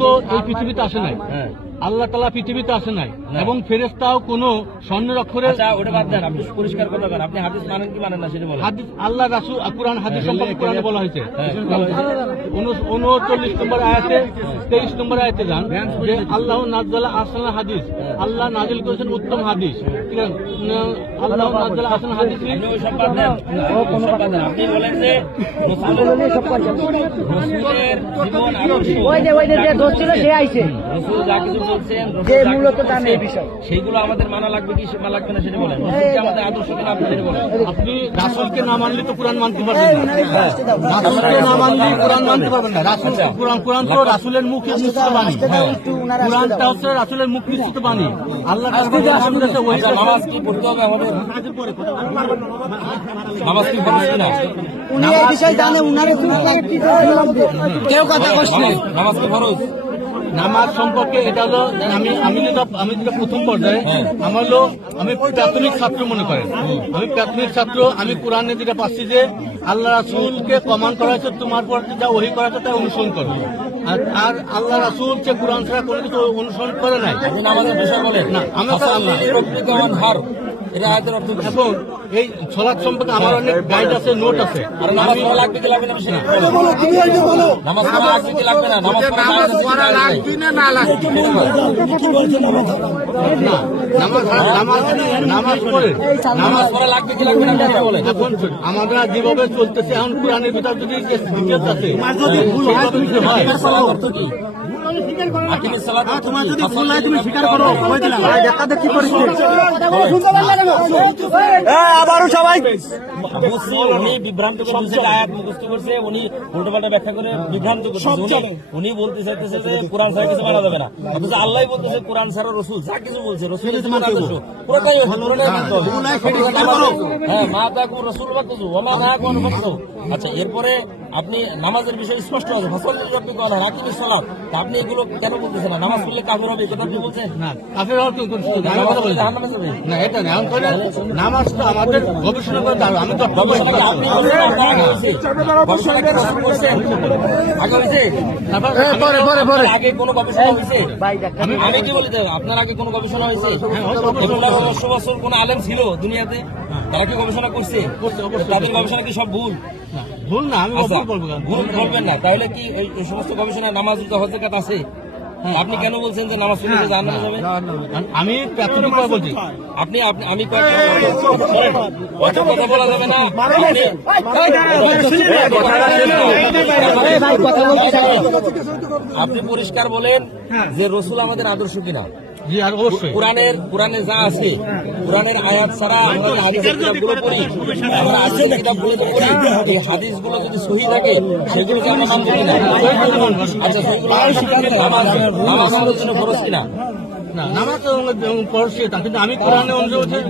তো এই পৃথিবীতে আসে নাই, আল্লাহ তাআলা পৃথিবীতে আসে নাই, এবং ফেরেশতাও কোনো স্বর্ণের অক্ষরে। ওটা বাদ দেন, আপনি পরিষ্কার কথা বলেন, আপনি হাদিস মানেন কি মানেন না সেটা বলেন। হাদিস আল্লাহ রাসূল কুরআন হাদিস সম্পর্কে কোরআনে বলা হয়েছে 39 নম্বর আয়াতে 23 নম্বর আয়াতে যান যে আল্লাহ নাযালা আহসানাল হাদিস, আল্লাহ নাযিল করেছেন উত্তম হাদিস। ঠিক আছে, আল্লাহ নাযালা আহসানাল হাদিস। সব বাদ দেন, আপনি বলেন যে রাসূলের জীবন আদর্শ, ওই যে দোষ ছিল সে আইছে, রাসূল যা কিছু বলছেন যে মূলত তার এই বিষয়, সেইগুলো আমাদের মানা লাগবে কি মানা লাগবে না সেটা বলেন। রাসূলকে আমাদের আদর্শ কিনা আপনি সেটা বলেন। আপনি রাসূলকে না মানলে তো কোরআন মানতে পারবেন না, রাসূলকে না মানলে কোরআন মানতে পারবেন না। রাসূল কোরআন তো রাসূলের মুখ নিঃসৃত বাণী, কোরআনটা হচ্ছে রাসূলের মুখ নিঃসৃত বাণী। আল্লাহ তাআলা নামাজ কি পড়তে হবে আমাদের, নামাজ কি পড়তে না, উনি এই বিষয় জানে, উনারে কেউ কথা কইছে নামাজ কি ফরজ। নামাজ সম্পর্কে এটা হলো আমি যেটা প্রথম পর্যায়ে আমার হলো আমি প্রাথমিক ছাত্র মনে করেন, আমি প্রাথমিক ছাত্র। আমি কোরআনে যেটা পাচ্ছি যে আল্লাহ রাসূলকে কমান্ড করা হয়েছে তোমার পর যা ওহী করা হয়েছে তা অনুসরণ করো, আর আল্লাহ রাসূল যে কোরআন ছাড়া কোনো কিছু অনুসরণ করে নাই। নামাজের বিষয় বলেন না, আমি এটা আয়াতের অর্থ কি? এখন এই সালাত সম্পর্কে আমার অনেক গাইড আছে, নোট আছে। আর নামাজ পড়া লাগবে কি লাগবে না সেটা বলো। নামাজ পড়া লাগবে কি লাগবে না, নামাজ পড়া লাগবে না না লাগবে না, নামাজ পড়ে নামাজ পড়া লাগবে কি লাগবে না সেটা বলেন। এখন আমরা যেভাবে চলতেছে এখন কোরআনের ভিতর যদি ডিটেলস আছে অর্থ কি? তোমার যদি ভুল হয় তুমি স্বীকার করো, দেখাতে কি করিস আবারও সবাই উনি বিভ্রান্ত করছে, আয়াত মুখস্থ করছে, উনি উল্টোপাল্টা ব্যাখ্যা করে বিভ্রান্ত করছে। উনি বলতে চাইতেছে যে কোরআন ছাড়া কিছু মানা যাবে না, অথচ আল্লাহ বলতেছে কোরআন ছাড়া রসুল যা কিছু বলছে রসুল পুরোটাই হ্যাঁ মা তাকু রসুল মাকতু ওমা না কোন ভক্ত। আচ্ছা, এরপরে আপনি নামাজের বিষয়ে স্পষ্ট আছে ফসল আপনি করেন রাকিবুস সালাত, আপনি এগুলো কেন বলতেছেন না? নামাজ পড়লে কাফের হবে এটা আপনি বলছেন না, কাফের হওয়ার কি কোনো সুযোগ আমি কথা বলছি না, এটা না। এখন করে নামাজ তো আমাদের গবেষণা করতে হবে, আমি তো আপনি আগে হয়েছে আগে কোনো গবেষণা হয়েছে? আমি কি বলি আপনার আগে কোনো গবেষণা হয়েছে? 100 বছর কোন আলেম ছিল দুনিয়াতে, তারা কি গবেষণা করছে? তাদের গবেষণা কি সব ভুল? ভুল না, আমি ভুল বলবেন না। তাহলে কি এই সমস্ত গবেষণায় নামাজ হজ যাকাত আছে? আপনি কেন বলছেন যে নামাজ পড়লে জান্নাতে যাবে? আমি প্রাথমিক বলছি, আপনি আমি কথা বলা যাবে না। আপনি পরিষ্কার বলেন যে রসুল আমাদের আদর্শ কিনা। জি, আর অবশ্যই কোরআনে যা আছে, কোরআনের আয়াত ছাড়া আমরা যে হাদিসের কিতাবগুলো পড়ি, আমরা হাদিসের কিতাবগুলো তো পড়ি, এই হাদিসগুলো যদি সহি থাকে সেগুলোকে আমরা মানব কিনা? আচ্ছা, সেগুলো নামাজ আমাদের জন্য ফরজ কিনা? না, নামাজ পড়ছে তা, কিন্তু আমি কোরআনে অনুযায়ী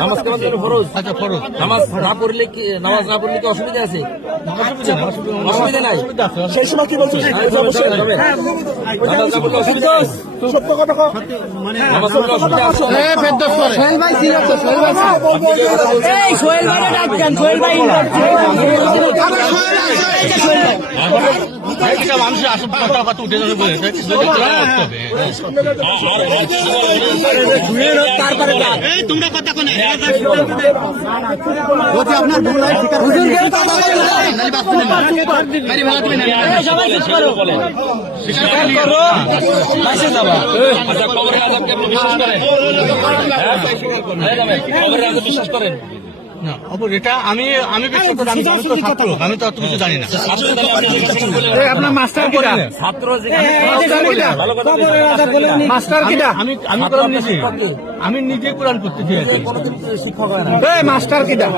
নামাজ কেমন জন্য ফরজ? আচ্ছা ফরজ। নামাজ না পড়লে কি অসুবিধা আছে? অসুবিধা নাই। সেই সময় কি বলছো? নামাজ না পড়লে অসুবিধা আছে? সত্য কথা নামাজ পড়লে অসুবিধা আছে? সোহেল ভাই সিরিয়াস, সোহেল ভাই এই সোহেল ভাই ডাকছেন, সোহেল ভাই মানুষের আসল কথা উঠে যাবে বলে তোমরা কথা কোন আপনার ভুল হয় বিশ্বাস করেন না, এটা আমি বিশ্বাস করি। আমি তো অত কিছু জানি না। আপনার মাস্টার কিটা? ছাত্র মাস্টার কিটা? আমি কোরআন নিজে, আমি নিজে কোরআন পড়তেছি। শিক্ষক হয় না, মাস্টার কিটা?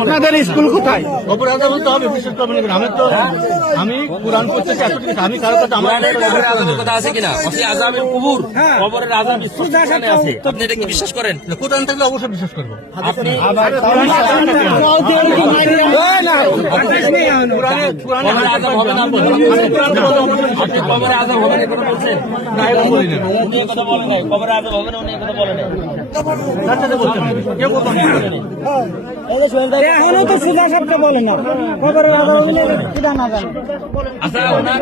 আপনাদের স্কুল কোথায়? অপরাধ বলতে হবে, বিশ্বাস করবেন না। আমি কোরআন পড়তেছি, আমি কারো কথা আমার কথা আছে কিনা? আযাবের কুবুর, কবরের আযাব আছে, আপনি এটা কি বিশ্বাস করেন? কোরআন থাকলে অবশ্যই বিশ্বাস করবো। আপনি কবরে আযাব হবে না বলেন। আপনি কবরে আযাব হবে না কোনো বলছেন? না, এরকম বলি না। উনি এই কথা বলেন নাই। কবরে আযাব হবে না উনি এই কথা বলেন নাই। তার সাথে বলতে হবে। কেউ কথা বলতে হবে না। এখনো তো সুজা সাহেবটা বলে না খবরের আদর সুজা না জানে আচ্ছা ওনার